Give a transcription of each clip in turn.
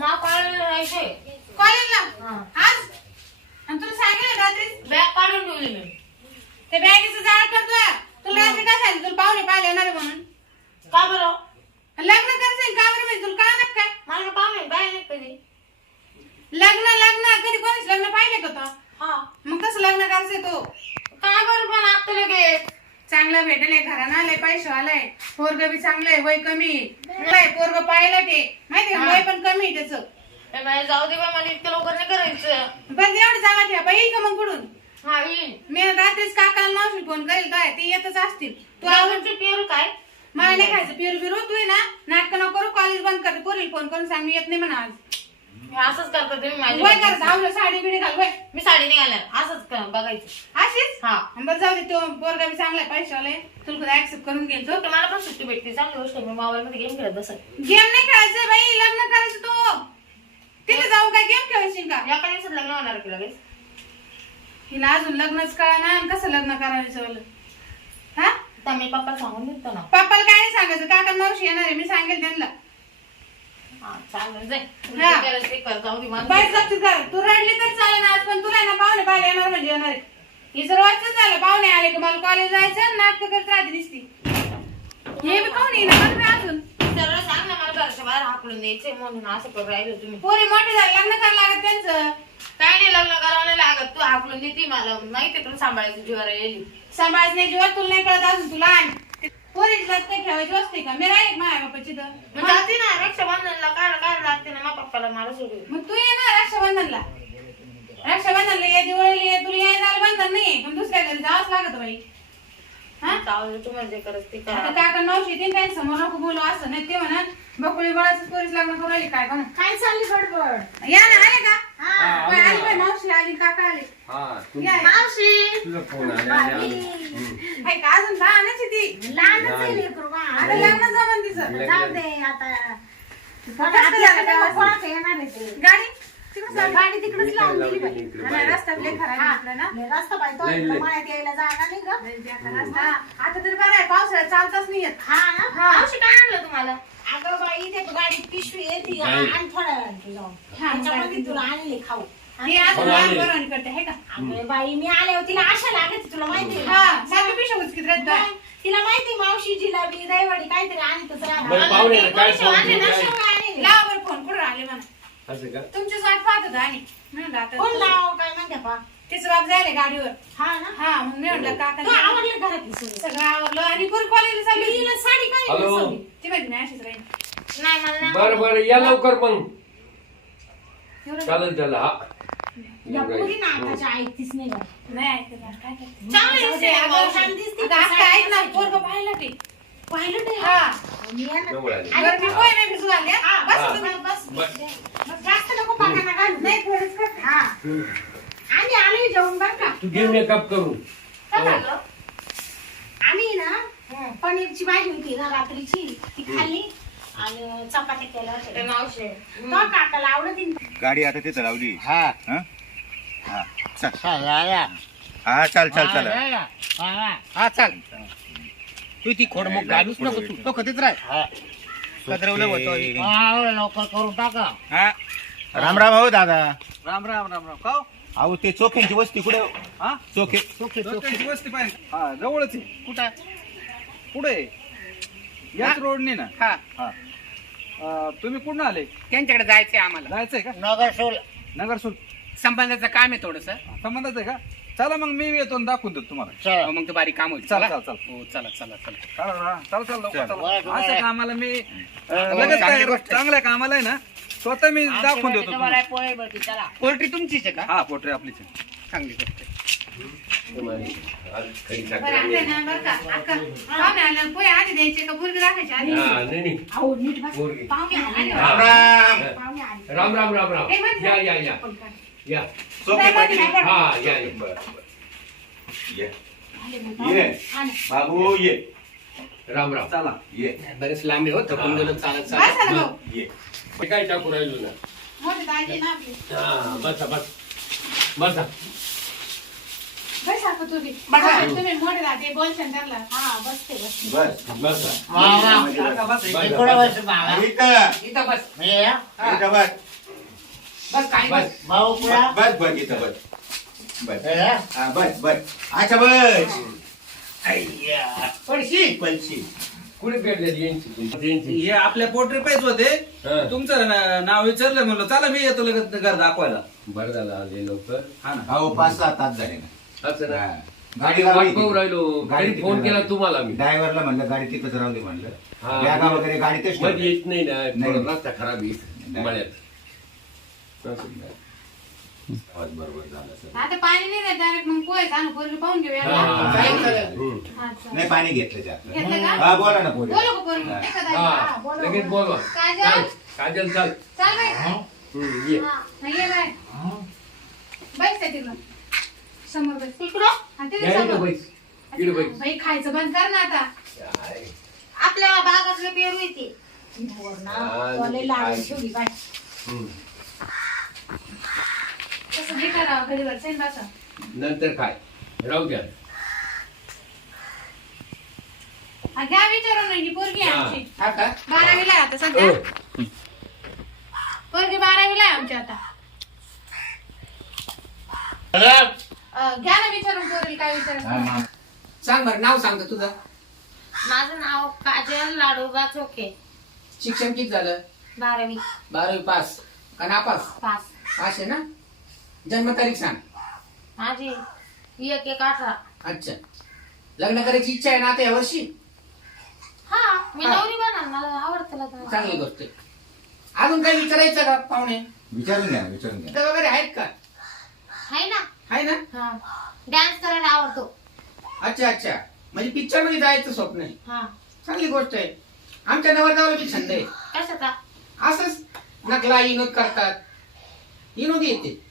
मा कॉलेजला जायचंय कॉलेजला हा. आज? आणि तुला सांगितलं रात्री? बॅग काढून ठेवली मी. ते बॅगेचं जाळ करतोय तुला रात्री काय सांगितलं? तुला पाहुणे पाहिले येणार आहे म्हणून. का बरं? लग्न करायचं का बरं माहिती तुला कळणार काय? मला का पाहुणे बाय नाही कधी. लग्न लग्न. कधी कोणीच लग्न पाहिले का तो? हा. मग कसं लग्न करायचंय तो? काय बरं पण आता लगेच? चांगलं भेटेल घरानं आलंय पैसे आलाय. पोरग बी चांगलंय वय कमी पोरग पाहिलं ते. माहिती का. वय पण कमी आहे त्याचं. ए बाई, जाऊ दे बा मला इतकं लवकर नाही करायचं. बरं एवढं जागा ठेवा येईल का मग कुठून? हा येईन मी रात्रीच काकाला मावशी फोन करेल काय? ते येतच असतील. तू आवड आवडते पेरू काय? मला नाही खायचं पिरू बिरू तू आहे ना नाटक नको करू कॉलेज बंद करते पोरील फोन करून सांग मी येत नाही म्हणा आज. असंच करता तुम्ही वय माझी साडी बिडी घाल वय. मी साडी नाही घालणार असंच कर बघायचं. अशीच? हा. बरं जाऊ दे तो पोरगा बी चांगला पैसे आले तुला ऍक्सेप्ट करून घेईल तो? तर मला पण सुट्टी भेटते चांगली गोष्ट आहे. मी मोबाईल मध्ये गेम खेळत गेम नाही खेळायचं बाई लग्न करायचं तो. तिथे जाऊन काय गेम खेळशील का? या काही दिवसात लग्न होणार की लगेच हिला अजून लग्नच कळा ना कसं लग्न करायचं? हा? तर मी पप्पा सांगून देतो ना. पप्पाला काय नाही सांगायचं काका मावशी येणार आहे मी सांगेल त्यांना. चालेल जाय. हा. ते कर जाऊ दे मला. बाई कर तू रडली तर चालेल आज पण तुला ना पाहुणे पाहिले येणार म्हणजे येणार आहे. ही जर वाचच झालं पाहुणे आले की मला कॉलेज जायचं नाटक करत राहते दिसती हे बी पाहुणे येणार बी अजून? सरळ सांग ना मला घरच्या बाहेर हाकलून द्यायचंय म्हणून असं करून राहिलो तुम्ही. पोरी मोठे झाले लग्न करायला लागत त्यांचं. काय नाही लग्न करावं नाही लागत. तू हाकलून देते मला. माहिती तुला सांभाळायची जीवावर येईल. सांभाळायचं नाही जीवात तुला नाही कळत अजून तुला आण पोरी लग्न ठेवायची असते का? मी राहील माझ्या बापाची तर. मग जाते ना रक्षाबंधनला. काय काय लागते ना मग पप्पाला? मला सोडून मग तू ये ना रक्षाबंधनला. रक्षाबंधनला ये दिवाळीला ये तुला यायला बंधन नाही पण दुसऱ्या घरी जावंच लागत बाई. हा? चावलं करत ते आता करा काका मावशी ते काय समोर नको बोलू असं नाही ते म्हणा बकुळी बळाच पोरीस लग्न करू राहिली काय म्हणा काय चालली गडबड या ना आले का? हा. बाई, आली बाई, मावशी आली काका आले. हा तू या, या. मावशी. तुझा फोन आला आणि आलो. हाय का? अजून लहानच आहे ती. लहानच आहे लेकरू बा. आता लग्न जमन तिचं जाऊ दे आता. कसं झालं काय वाजता? कोणाचं येणार आहे ते? गाडी? तिकडे चाल. गाडी तिकडेच लावून दिली इकडे लय खराब ना? रस्ता बाई तो लय, लय. मळ्यात यायला जागा नाही बेकार रस्ता. आता तरी बरं आहे पावसाळ्यात चालताच नाही येत. हा ना? मावशी काय आणलं तुम्हाला? अगं बाई ते गाडीत पिशवी येते नाही. आणि थोड्या जाऊन. हा, त्याच्यामध्ये तुला आणले खाऊ. हे अजून हो, लहान आले. बरं करते हे का? अगं बाई मी आल्यावर तिला आशा लागत तुला माहिती हा? सारखी पिशा उचकीत राहत बाई. मग तिला माहिती मावशी जिलाबी दहीवडी काहीतरी आणतच बरं पाहुणे काय कोणी फोन आणले घेऊन ना, काय? राहणार लावा बरं फोन कुठं आले म्हणा? असं का? तुमची वाट पाहत होता आणि म्हणलं कोण आता काय म्हणते पा? तिचं बाप जायले गाडीवर. हा ना? हा मग मी म्हणलं काका तो आवडलं घरातली सगळं. सगळं आवरलं आणि पुरी कॉलेजला चालली. तिला साडी काय हॅलो. नेसवली? ती माहिती नाही अशीच राहील नाही मला नाही बर बर या लवकर मग. चालेल चालेल हा. या पोरी ऐकतीच नाही. नाही ऐकत काय करते? चांगली दिसते ना अगं. छान दिसते पोरगं पाहिलं ते पाहिलं ते हा मी येणार. जवळ आली. बरं, मी पोहे नाही भिजू घालले, हा? हा, बस हा. तुम्ही, बस. बस. मग जास्त नको पाकांना घालू नाही, थोडंच. हा आणि आम्ही जेवण बर का तू घे मेकअप करू काय झालं आम्ही ना पनीरची भाजी होती ना रात्रीची ती खाल्ली आणि चपात्या केल्या ते होत्या मावशी. तो काकाला आवडत गाडी आता तिथं लावली. हा. हं? हा चल. चाल हा चाल चाल चाल. हा चाल. तू ती खोडमुख घालूच नको तू. तो कधीच राह. कदरवलं होतं लवकर करून टाका. हा. राम राम हो दादा. राम राम राम राम. का अहो ते चोखेंची वस्ती कुठे? हा? चोखे. चोखे चोखे. वस्ती पाहिजे हा जवळच आहे. कुठं पुढे आहे. याच रोडने ना? हा. हा. अं, तुम्ही कुठून आले? त्यांच्याकडे जायचंय आम्हाला. जायचंय का? नगर सोल. नगर सुल संबंधाचं काम आहे थोडस. संबंधाच आहे का? चला मग मी येतो आणि दाखवून देतो तुम्हाला. मग तो बारीक काम होईल. चला, चला. चला, चला. हो चला चला चला. चला हा, चला चला लवकर चला. बरं, चला. बरं. असं कामाला मी अं, हो, लगेच चांगली काय. चांगल्या कामाला आहे ना स्वतः मी दाखवून देतो तुम्हाला पोल्ट्री तुमचीच आहे का? हा पोटरे आपलीच आहे. चांगली गोष्ट आहे. राम राम राम राम या या या या हा या ये बाबू ये राम राम चला ये बरेच लांब हो थकून गेलो चालत चालत ये टाकू राहिलो ना बसा बस बसा बसा. बसा. तुम्ही बसा. तुम्ही मोठे राहते बोलशान त्यांना. हा बसते बसते. बस बस. काका बस. इथं. इथं इथं. बस. इथं बस. बस काही बस. बस? बस बस इथं बस. बस. हा? बस बस. अच्छा बस. अय्या. पडशी पलशी कुठे भेटले यांची यांची. हे आपल्या पोल्ट्री पैसे होते. तुमचं ना- नाव विचारलं म्हणलं चला मी येतो लगेच घर दाखवायला. बरं झालं आले लवकर. हा ना. अहो पाच सहा तास झाले ना. असं ना. गाडी गाडी वाट पाहू राहिलो गाडी फोन केला तुम्हाला मी. ड्रायव्हरला म्हणलं गाडी तिथंच राहू दे म्हणलं. हा. बॅगा वगैरे गाडीतच मध्ये ठेवल्या. येत नाही ना नाही. थोडा रस्ता खराब आहे नाही. मळ्यात. आवाज बरोबर झाला सर. आता पाणी नाही देत डायरेक्ट मग पोहे आणू पोरगी पाहून घेऊया. हा, हा, चालेल, हा. चालेल. हम्म. हा, चालेल. नाही पाणी घेतलं जात घेतलं का? हा बोला ना पोरी बोलू का पोरगी. एखादा हा लगेच बोलवा. काजल? चाल, काजल चाल चाल बाई हम्म, ये. नाही ये बाय बैस त्या तिकडं समोर बैस. हा, तिथे इकडं बाई खायचं बंद कर ना आता. काय? आपल्या बागातले पेरू येते ना हा, ठेवली हम्म. तसं करावं बसा. नंतर काय राहू द्या. हा, घ्या विचारून नाही ही पोरगी आहे हा. आमची. हा का? बारावीला आहे आता सध्या. ओ, पोरगी बारावीला आहे आमची आता. घ्या ना विचारून पोरीला काय हा, मा- सांग बरं नाव सांग तुझं. माझं नाव काजल लाडोबा चोखे. शिक्षण किती झालं? बारावी. बारावी पास. का नापास? पास. पास आहे ना? जन्मतारीख सांग. माझी एक एक अठरा. अच्छा. लग्न करायची इच्छा आहे ना आता यावर्षी हा मी हा. नवरी बनणार मला आवडतं लग्न. चांगली गोष्ट आहे. अजून काही विचारायचं का पाहुणे? विचारून घ्या विचारून घ्या. वगैरे आहेत का? आहे ना. आहे ना? हा. डान्स करायला आवडतो. अच्छा अच्छा. म्हणजे पिक्चरमध्ये जायचं स्वप्न आहे. हा. चांगली गोष्ट आहे. आमच्या नवरदेवाला बी छंद आहे. कशाचा? असंच नकला विनोद करतात. विनोद येते.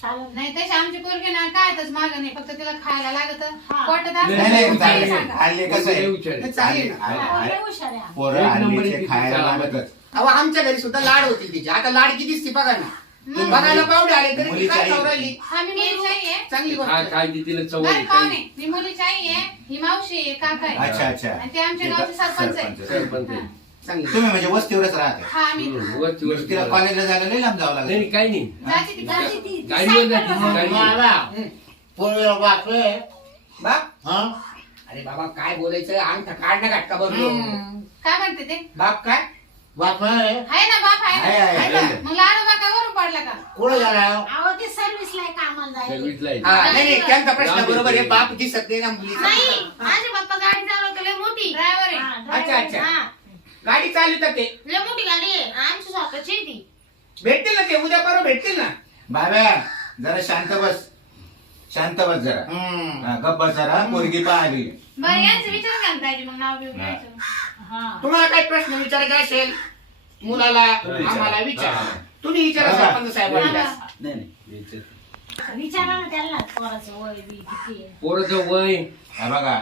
चालेल. नाही तशी आमची पोरगी ना काय तच माग नाही फक्त तिला खायला लागत. हा. पोटात नाही, नाही नाही असलं चालेल. सांगा. हल्ली कसं आहे? लय हुशार आहे. चालेल. हल्ली- हल्ली- हा, लय हल्ली- हुशार आहे. पोरं एक नंबर हल्लीचे आहे खायला तिची लागतच. अहो आमच्या घरी सुद्धा लाड होती तिची. आता लाडकी दिसती बघा ना. बघायला पावडे आले तरी ती मुलीची काय आई. हा मी चांगली गोष्ट काय ती तिला आहे, पाहुणे काही. मी मुलीची आई आहे ही मावशी आहे काका आहे अच्छा अच्छा आणि ते आमच्या ते गावचे का- सरपंच आहे. सरपंच. सरपंच आहे. चांगली तुम्ही म्हणजे वस्तीवरच राहते हा आम्ही हम्म, तिला. कॉलेजला जायला लई लांब जावं नाही लागेल नाही, काही नाही जाते ती जाते जाते. ती- ती गाडीवर जाते, गाडीवर. हम्म. हा अरे बाबा काय बोलायचं अंगठा काढणं घाटका बरोबर हम्म. काय म्हणते ते बाप काय बाप आहे? आहे ना बाप आहे? आहे, आहे, आहे ना? आहे. मग लाडू बा काय वरून पडला का? कुठं गेला अहो ते सर्व्हिसला आहे कामाला जायचं सर्विसला आहे. हा नाही नाही त्यांचा प्रश्न बरोबर आहे. बाप दिसत नाही ना मुलीचा. नाही माझे पप्पा गाडी चालवतो लय मोठी. ड्रायव्हर आहे. हा, अच्छा. अच्छा. हा. गाडी चालवतात ते. लय मोठी गाडी आहे. आमची स्वतःची आहे ती. भेटतील ना ते? उद्या परवा भेटतील ना? बाब्या जरा शांत बस. शांत बस जरा. हम्म. हा, गप्प बस जरा. पोरगी पाहिली बरं यांचं विचारून घ्यायला पाहिजे मग नाव बिव हा. घ्यायचं. हा. तुम्हाला काही प्रश्न विचारायचा असेल मुलाला आम्हाला विचारा. हा. तुम्ही विचारा. सरपंच साहेबांना नाही नाही विचारा ना त्यांना पोराचं वय बी किती आहे. पोराचं वय हा बघा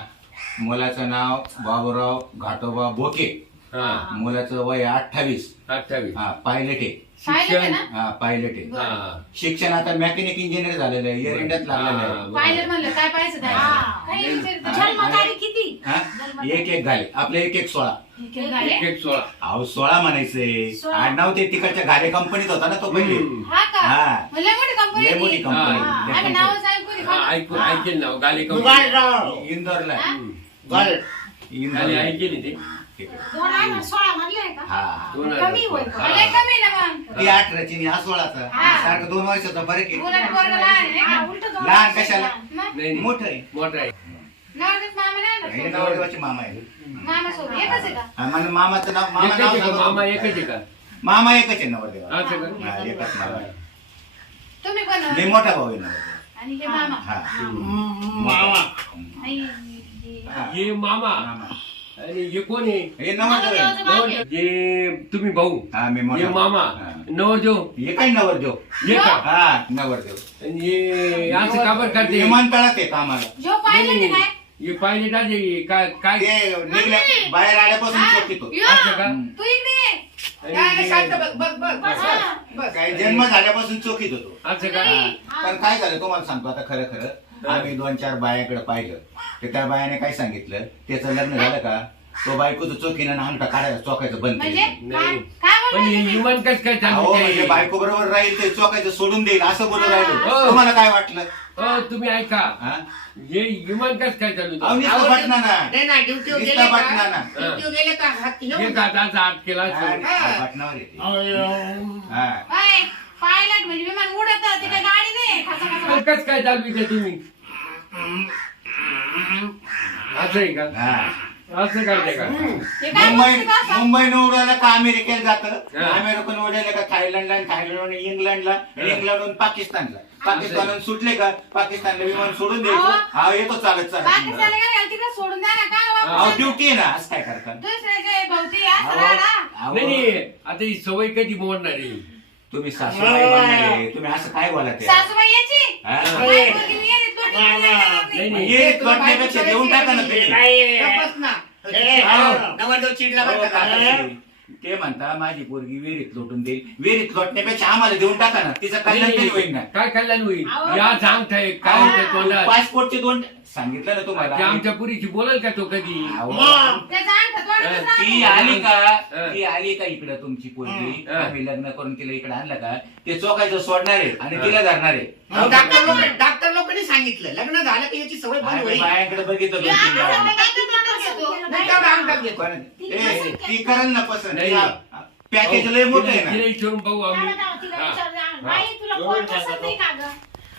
मुलाचं नाव बाबूराव घाटोबा बोके. हा. मुलाचं वय अठ्ठावीस. अठ्ठावीस. हा पायलट आहे. पाहिलं ते शिक्षण ना? हा पायलट आहे. हा. शिक्षण आता मेकॅनिक इंजिनियर झालेलं आहे एअर इंडियात लागलेलं आहे. पाहिलं म्हणलं काय पाहिजे त्याला? काही विचारतं. जन्मतारीख किती? हा? एक एक घाले आपले एक एक सोळा. एक एक गाडी. एक एक सोळा अहो सोळा म्हणायचे सोळा. आडनाव ते तिकडच्या घाले कंपनीत होता ना तो पहिले हम्म. हा का हा. मग लय मोठी कंपनी लय आहे मोठी ती. कंपनी. त्या आम्ही कंपनीत. नावच ऐकू रे. हा ऐकून ऐकेल ना गाले तू कंपनी. राव इंदोरला. हा? गाले. ऐकेली ते. दोन सोळा म्हणले आहे का हा दोन कमी होय हजार. का? लय कमी ना मग ती अठराची आणि हा सोळाचा हा. सारखं दोन वर्षाचा फरक आहे उलट पोरगं लहान आहे ना. उलटं दोन लहान वर्षाचं कशाला? लहान. मग नाही नाही. मोठं आहे मोठा आहे नवरदेव मामा नाही ना हे सोबत. नवरदेवाचे मामा आहे मामा सोबत. एकच आहे का? हा, म्हणजे मामाचं नाव मामा एकच नाव आहे का? मामा एकच आहे का? मामा एकच आहे नवरदेवा असं का? हा, एकच मामा आहे. तुम्ही पण मी मोठा भाऊ आहे नवरदेवा आणि हे मामा. हा. मामा. आई, हे- हा. हे मामा. मामा. आणि हे कोण आहे? हे नवरदेव आहे. नवरदेवाचं बाप आहे. जे तुम्ही भाऊ. हा मी हे मोठा मामा. हा. नवरदेव. हे काय नवरदेव? हे का? हा नवरदेव. आणि हे असं काबर करते? विमानतळात आहे कामाला जो पाहिलं ते काय हे पाहिले ना ते काय काय? ते निघल्या बाहेर आल्यापासून चौकीत होतो यो, असं का? तू इकडे ये. आणि काय शांत बस बस बस बस. बस. काय जन्म झाल्यापासून चौकीत होतो. असं का. पण काय झालं तुम्हाला सांगतो आता खरं खरं. आम्ही दोन चार बायाकडे पाहिलं. तर त्या बायाने काय सांगितलं? त्याचं लग्न झालं का? तो बायकोचं चोकीनं अंगठा काढायला चोकायचं बंद म्हणजे केलं. नाही. काय पण बोलला हे कस काय अहो चालू म्हणजे? बायको बरोबर राहील ते चोकायचं सोडून देईल असं बोलू राहिलो. हो. तुम्हाला काय वाटलं? अ, तुम्ही ऐका. हा? हे इमान कस काय चालू अहो, आहे? नुसतं बटना ना नाही ना ड्युटीवर नुसतं गेले बटना का गेले हात हे घेऊन दादाचा हात केला हा, येते. हा. पायलट म्हणजे विमान उडत ते काय गाडी नाही. खासा खासा. पण कस काय चालू आहे तुम्ही? असं आहे का? हा. असं करते का? ते काय मुंबई गोष्टी करतात? मुंबईनं उडायला का अमेरिकेला जातं? हा. अमेरिकन उडायला का थायलंडला आणि थायलंडवरून इंग्लंडला? आणि इंग्लंडवरून पाकिस्तानला. पाकिस्तानहून सुटले का? पाकिस्तानला विमान सोडून द्यायचं. अहो. हा येतो चालत पाकिस्तानला चालत तिकडे सोडून द्या ना काय अहो? ड्युटी आहे ना असं काय करतात दुसऱ्याचे भोवती असं अहो, राहणार. अहो, नाही नाही आता ही सवय कधी मोडणार आहे? तुम्ही सासूबाई तुम्ही असं काय बोलत आहे? सासूबाई याची? हा? मी? देऊन टाका ना गप्पच ना. नवरदेव चिडला बरं अहो, का काकाश्री, ते म्हणता माझी पोरगी विहिरीत लोटून देईल. विहिरीत लोटण्यापेक्षा आम्हाला देऊन टाका ना. तिचं कल्याण तरी होईल ना. काय कल्याण होईल? अहो. या सांगताय काय तोंडात? पासपोर्टचे दोन सांगितलं ना ते तुम्हाला आमच्या पुरीची बोलल का तो कधी? अहो, त्याचं अंगठा तोंडातच ती राहते. आली का? हा. ती आली का इकडं तुमची पोरगी? हा. आम्ही लग्न करून तिला इकडे आणलं का? ते चोकायचं सोडणार आहे आणि तिला धरणार आहे. मग डॉक्टर लोक डॉक्टर लोकांनी सांगितलं. लग्न झालं की याची सवय बंद आम्ही होईल. बायांकडे बघितलं दोन तीन वेळा. नाही का घेतो ती ए, ना पसंत. नाही. पॅकेज लय मोठं आहे तिला ना विचारून पाहू आम्ही त्याला हा. विचार. बाई तुला कोण पसंत आहे का गं?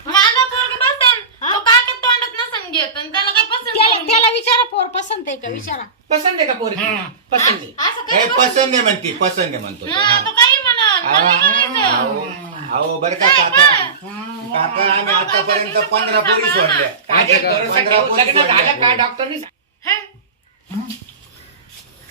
माझा पोरग पसंत तो काका तोंडात नसन घेत आणि त्याला काय पसंत त्याला करून त्याला विचारा पोर पसंत आहे का? विचारा. पसंत आहे का पोरगी पसंत आहे. असं हे काही पसंत आहे म्हणती पसंत आहे म्हणतो तो. हा तो काही म्हणा मला नाही म्हणायचं. अहो अहो, बरं का काका. काका आम्ही आतापर्यंत पंधरा पोरी सोडल्या. काजल पंधरा धरूसाठी पोरी लग्न झालं का सोडल्या डॉक्टरनी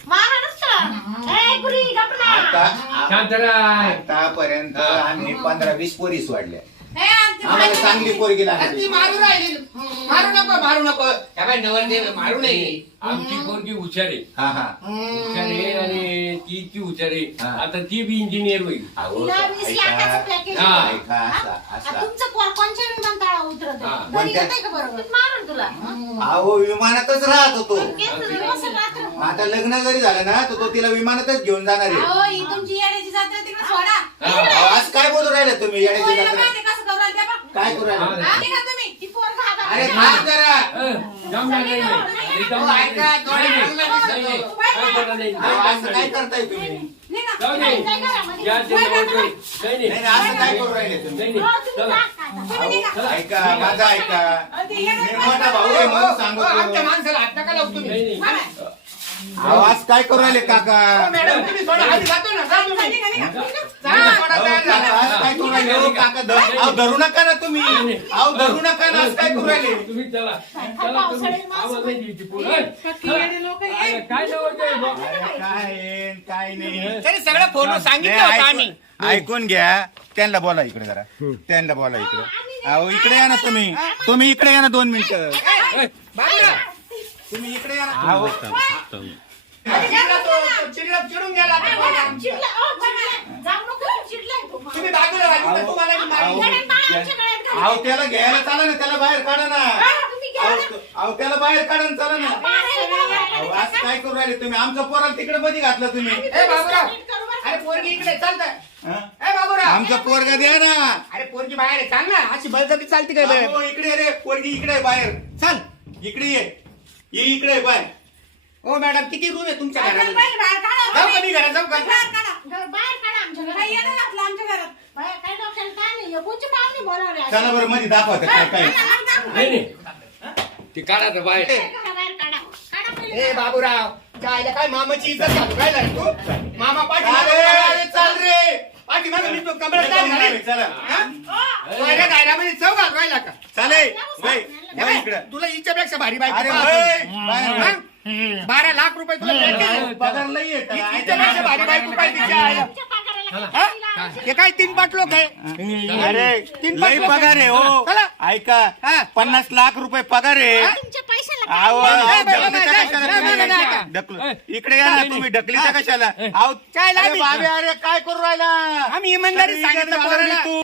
मारा नुसतं. ए, पुरी, गप ना. आता शांत राह. आतापर्यंत आम्ही पंधरा वीस पोरी सोडल्या. हे आम्हाला चांगली पोरगी ती लागली मारू राहिली. मारू नको मारू नको. त्या बाई नवरदेव मारू नये. आमची पोरगी हुशार आहे. हा हा. हुशार आहे आणि ती इतकी हुशार आहे. हा. आता ती बी इंजिनियर होईल. अहो, तिला वीस लाखाचं ऐका पॅकेज हा. आहे. ऐका असा हा? असा. तुमचं पोर कोणच्या विमानतळा उतरत हा. घरी कोणत्या? येतंय का बरोबर? मारून तुला? अहो विमानातच राहत होतो? दिवस रात्र आता लग्न जरी झालं ना तर तो तिला विमानातच घेऊन जाणार आहे. अहो, ही तुमची येण्याची जत्रा तिकडे सोडा. अहो, आज काय बोलू राहिले तुम्ही? येण्याची पोरीला जत्रा. माहिती कसं. काय करू राहिले हा. आली का तुम्ही ती पोर घाबरली. अरे थांब जरा नाही. हे नाही, नाही. नाही, नाही. काय बोलणार नाही. अहो, नाही, असं नाही. काय करताय तुम्ही निघा. जाऊ दे. काय घरामध्ये? या ते जवळ ठेव. नाही, नाही. नाही नाही, असं काय करू राहिले तुम्ही नाही, हो. तुम्ही चला. जा आता. तुम्ही निघा. अहो, ऐका माझं ऐका अहो, ते येणं- मी मोठा भाऊ आहे म्हणून आमच्या सांगतो माणसाला हात नका लावू तुम्ही नाही, नाही. अहो, आज काय करू राहिले काका? हो, मॅडम तुम्ही सोडा आम्ही जातो ना जा तुम्ही. निघा, निघा, निघा. जा, अहो, सोडा, जा, जा, काका, आज जा. काय करू राहिले हो, काका धर- अहो, धरू नका ना तुम्ही. अहो धरू नका ना आज काय करू राहिले? तुम्ही चला. तुम्ही. आवाज नाही द्यायची पोरं. अरे, काय काय आहे, काय नाही. तरी सगळं फोन सांगितलं होतं आम्ही. ऐकून- ऐकून घ्या. त्यांना बोला इकडे जरा. त्यांना बोला इकडे. अहो इकडे या ना तुम्ही. तुम्ही इकडे या ना दोन मिनिटं. तुम्ही इकडे या ना चिडला तो, चिडला, चिडून गेला तो. तुम्ही बाजूला तिथं तुम्हाला. अहो त्याला घ्यायला चाला ना त्याला बाहेर काढा ना हा. अहो, अहो त्याला बाहेर काढा ना चला ना बाहेर. अहो आज काय करू राहिले तुम्ही आमचा पोराला तिकडे मध्ये घातलं तुम्ही ए बाबूराव. अरे पोरगी इकडे चालतंय हा? ए बाबूराव आमचा पोरगा द्या ना अरे पोरगी बाहेर आहे चाल ना अशी बळजबी चालते काय बे? अहो, इकडे रे पोरगी इकडे आहे बाहेर चल इकडे ये ये इकडे बाहेर ओ मॅडम किती रूम आहे तुमच्या काढा. जाऊ का मी घरात जाऊ का घरात. घरात. काय काय हे? चला बरं मध्ये दाखवा ते काय काय. नाही नाही. ते काढा तर बाहेर. ए बाबूराव जायला काय मामाची इज्जत घालू राहिला रे तू? मामा पाठी चाल रे. पाठी मागे मी तो कमरेत काय? चला. हा? पहिल्या दायऱ्यामध्ये चौ घालू राहिला का? चाले वै, हे इकडं तुला हिच्यापेक्षा भारी बाईक अरे बाहेर. बारा लाख रुपये तुला भेटतील. पगार लई आहे त्याला. हिच्यापेक्षा भारी बाईक पाहिजे तिच्या आईला. तुमच्या पगाराला हा? हे काय तीन पाच लोक आहे अरे तीन लई पाच पगार आहे हो चला. ऐका हा. पन्नास लाख रुपये पगार आहे ए, बाई, बाई, कशाला बाई, तुम्ही? बाई, बाई, बाई. ढकलू. इकडे या ना तुम्ही ढकलीता कशाला अहो काय अरे? बाबे अरे काय करू राहिला आम्ही इमानदारी सांगितलं पोराला. तू.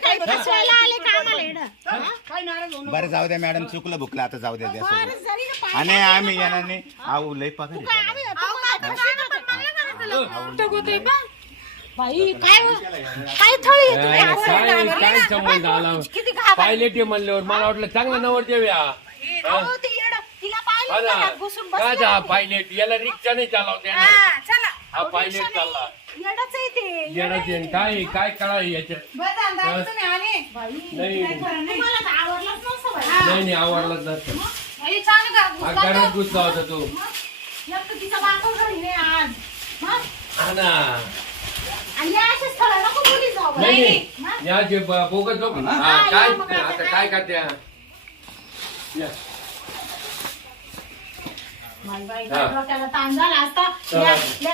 काय हा? नाराज होऊ. बरं जाऊ द्या मॅडम चुकलं बुकलं आता जाऊ द्या सोडून. आणि आम्ही येणार नाही आऊ लई पगार आहे काय त्याला. आम्ही तू काय करशील का? कुठं होतंय बा? बाई काय? काय थळी आहे तुम्ही काय असं? काय काय संबंध आला किती घाबरली. पायलट आहे म्हणल्यावर मला वाटलं चांगलं नवर देऊया अहो, ते येडं. तिला पाहिलं का? ना हात घुसून काय बसलं ते. पायलट याला रिक्षा नाही चालवत्या हा, चला हा पायलट चालला. येडंच आहे ते. येण्याचे काय काय कळा याच्यात? बरं झालं, दादा तुम्ही आले नाही. काय खरं नाही. तुम्हाला तर आवडलंच नसतं बाई. नाही नाही आवडलाच नसतं बाई, छान घरात हा घुसला घरात तो. घुसला होता तो. एक तर तिचा बापच घरी नाही आज. मग? हा ना. आणि या अशा स्थळं नको बोली जाऊ. बाई. नाही. हा? नाही या जे ब- बोगस लोक हा हा, काय? या मग आता आता काय? काय करत्या या. बाई, बाई, हा. डोक्याला ताण झाला असता. या- या